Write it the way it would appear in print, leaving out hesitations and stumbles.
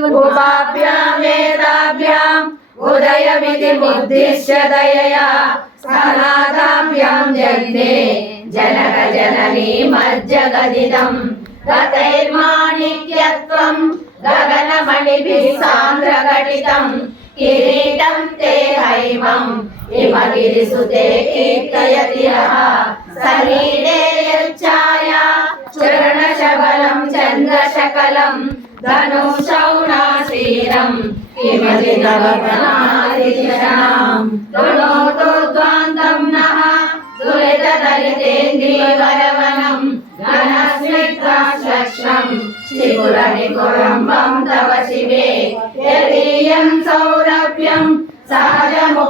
उपाभ्यामेताभ्याम् उदयमितिमुद्दिश्य दयया सनाथाभ्यां जग्ने जनक जननी मज्जगदिदम् गतैर्माणिक्यत्वं गगनमणिभिः सान्द्रघटितं किरीटं ते हैमं हिमगिरिसुते कीर्तयति यः सनीडे यच्ಛाया चरणशबलं चन्द्रशकलं धनुषौणाशीरं किमजितवनादिशनां तृणोतु द्वान्तं नः दुरितदलितेन्द्रियवरवनं घनस्निग्धाश्लक्ष्णं शिखुरनिकुरम्बं